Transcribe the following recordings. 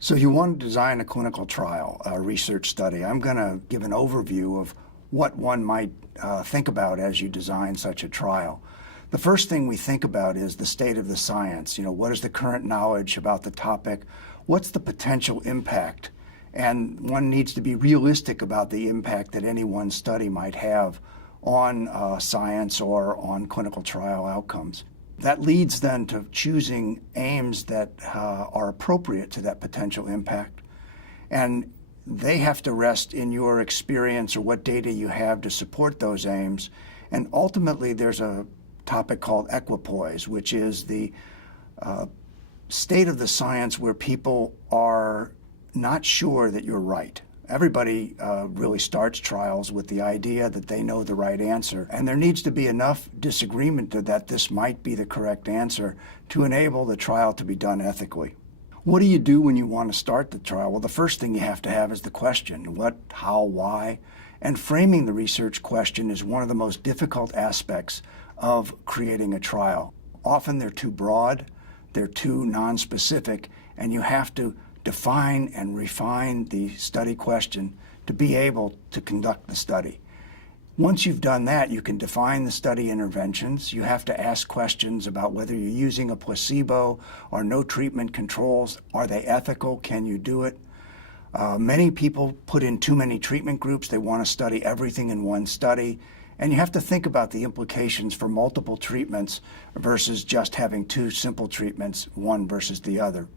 So you want to design a clinical trial, a research study. I'm going to give an overview of what one might think about as you design such a trial. The first thing we think about is the state of the science. What is the current knowledge about the topic? What's the potential impact? And one needs to be realistic about the impact that any one study might have on science or on clinical trial outcomes. That leads then to choosing aims that are appropriate to that potential impact. And they have to rest in your experience or what data you have to support those aims. And ultimately, there's a topic called equipoise, which is the state of the science where people are not sure that you're right. Everybody really starts trials with the idea that they know the right answer, and there needs to be enough disagreement that this might be the correct answer to enable the trial to be done ethically. What do you do when you want to start the trial? Well, the first thing you have to have is the question: what, how, why? And framing the research question is one of the most difficult aspects of creating a trial. Often they're too broad, they're too nonspecific, and you have to define and refine the study question to be able to conduct the study. Once you've done that, you can define the study interventions. You have to ask questions about whether you're using a placebo or no treatment controls. Are they ethical? Can you do it? Many people put in too many treatment groups. They want to study everything in one study. And you have to think about the implications for multiple treatments versus just having two simple treatments, one versus the other.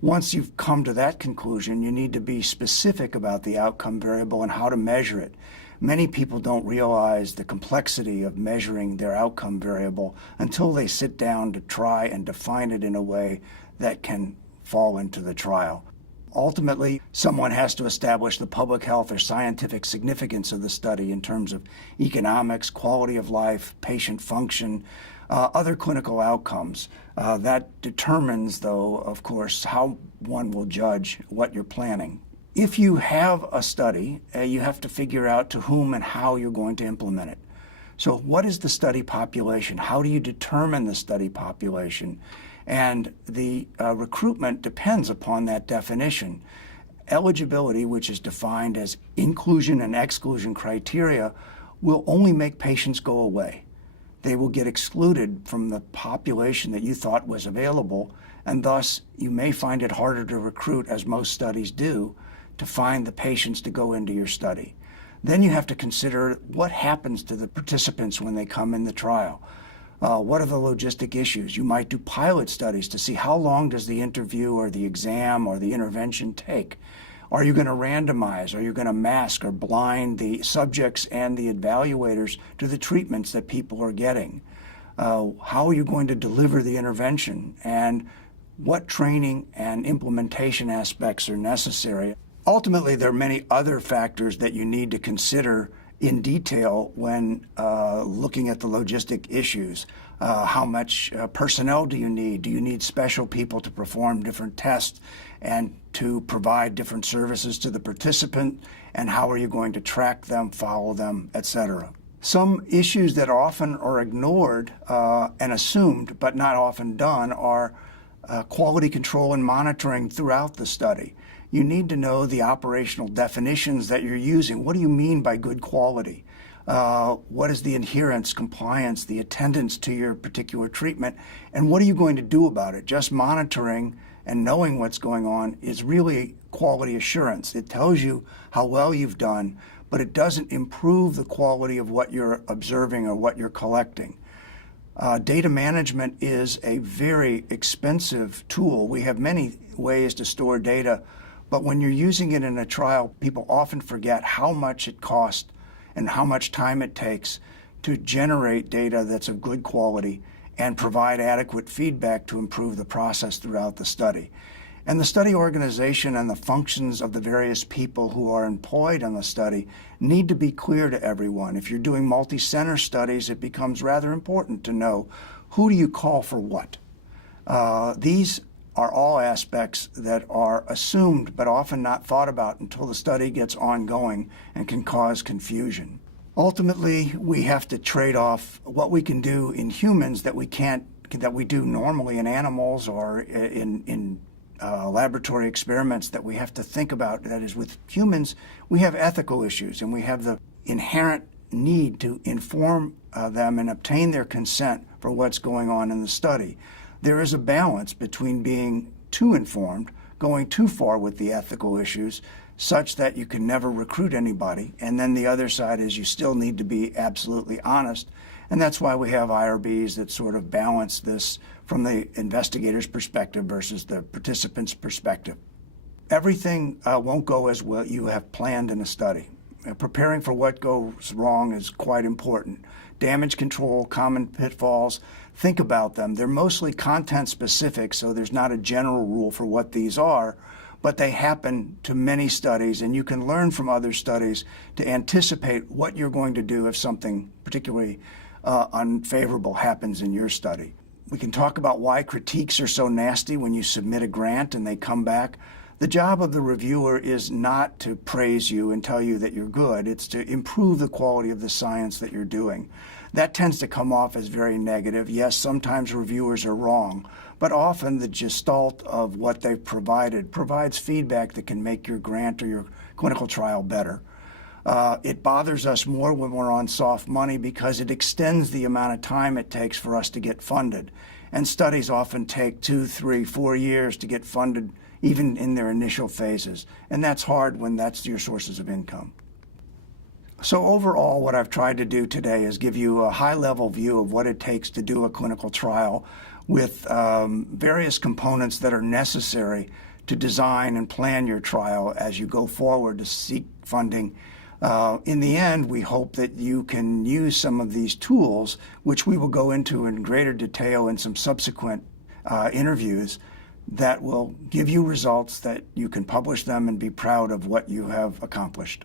Once you've come to that conclusion, you need to be specific about the outcome variable and how to measure it. Many people don't realize the complexity of measuring their outcome variable until they sit down to try and define it in a way that can fall into the trial. Ultimately, someone has to establish the public health or scientific significance of the study in terms of economics, quality of life, patient function, other clinical outcomes. That determines, though, of course, how one will judge what you're planning. If you have a study, you have to figure out to whom and how you're going to implement it. So what is the study population? How do you determine the study population? And the recruitment depends upon that definition. Eligibility, which is defined as inclusion and exclusion criteria, will only make patients go away. They will get excluded from the population that you thought was available, and thus you may find it harder to recruit, as most studies do, to find the patients to go into your study. Then you have to consider what happens to the participants when they come in the trial. What are the logistic issues? You might do pilot studies to see how long does the interview or the exam or the intervention take. Are you going to randomize? Are you going to mask or blind the subjects and the evaluators to the treatments that people are getting? How are you going to deliver the intervention? And what training and implementation aspects are necessary? Ultimately, there are many other factors that you need to consider in detail when looking at the logistic issues. How much personnel do you need? Do you need special people to perform different tests and to provide different services to the participant? And how are you going to track them, follow them, etc.? Some issues that often are ignored and assumed, but not often done, are quality control and monitoring throughout the study. You need to know the operational definitions that you're using. What do you mean by good quality? What is the adherence, compliance, the attendance to your particular treatment? And what are you going to do about it? Just monitoring and knowing what's going on is really quality assurance. It tells you how well you've done, but it doesn't improve the quality of what you're observing or what you're collecting. Data management is a very expensive tool. We have many ways to store data, but when you're using it in a trial, people often forget how much it costs and how much time it takes to generate data that's of good quality and provide adequate feedback to improve the process throughout the study. And the study organization and the functions of the various people who are employed in the study need to be clear to everyone. If you're doing multi-center studies, it becomes rather important to know who do you call for what. These are all aspects that are assumed but often not thought about until the study gets ongoing and can cause confusion. Ultimately, we have to trade off what we can do in humans that we do normally in animals or in laboratory experiments that we have to think about. That is, with humans, we have ethical issues, and we have the inherent need to inform them and obtain their consent for what's going on in the study. There is a balance between being too informed, going too far with the ethical issues, such that you can never recruit anybody, and then the other side is you still need to be absolutely honest. And that's why we have IRBs that sort of balance this from the investigator's perspective versus the participant's perspective. Everything won't go as well you have planned in a study. Preparing for what goes wrong is quite important. Damage control, common pitfalls, think about them. They're mostly content specific, so there's not a general rule for what these are, but they happen to many studies, and you can learn from other studies to anticipate what you're going to do if something particularly unfavorable happens in your study. We can talk about why critiques are so nasty when you submit a grant and they come back. The job of the reviewer is not to praise you and tell you that you're good. It's to improve the quality of the science that you're doing. That tends to come off as very negative. Yes, sometimes reviewers are wrong, but often the gestalt of what they've provided provides feedback that can make your grant or your clinical trial better. It bothers us more when we're on soft money because it extends the amount of time it takes for us to get funded. And studies often take 2, 3, 4 years to get funded, even in their initial phases. And that's hard when that's your sources of income. So overall, what I've tried to do today is give you a high-level view of what it takes to do a clinical trial with various components that are necessary to design and plan your trial as you go forward to seek funding. In the end, we hope that you can use some of these tools, which we will go into in greater detail in some subsequent interviews, that will give you results that you can publish them and be proud of what you have accomplished.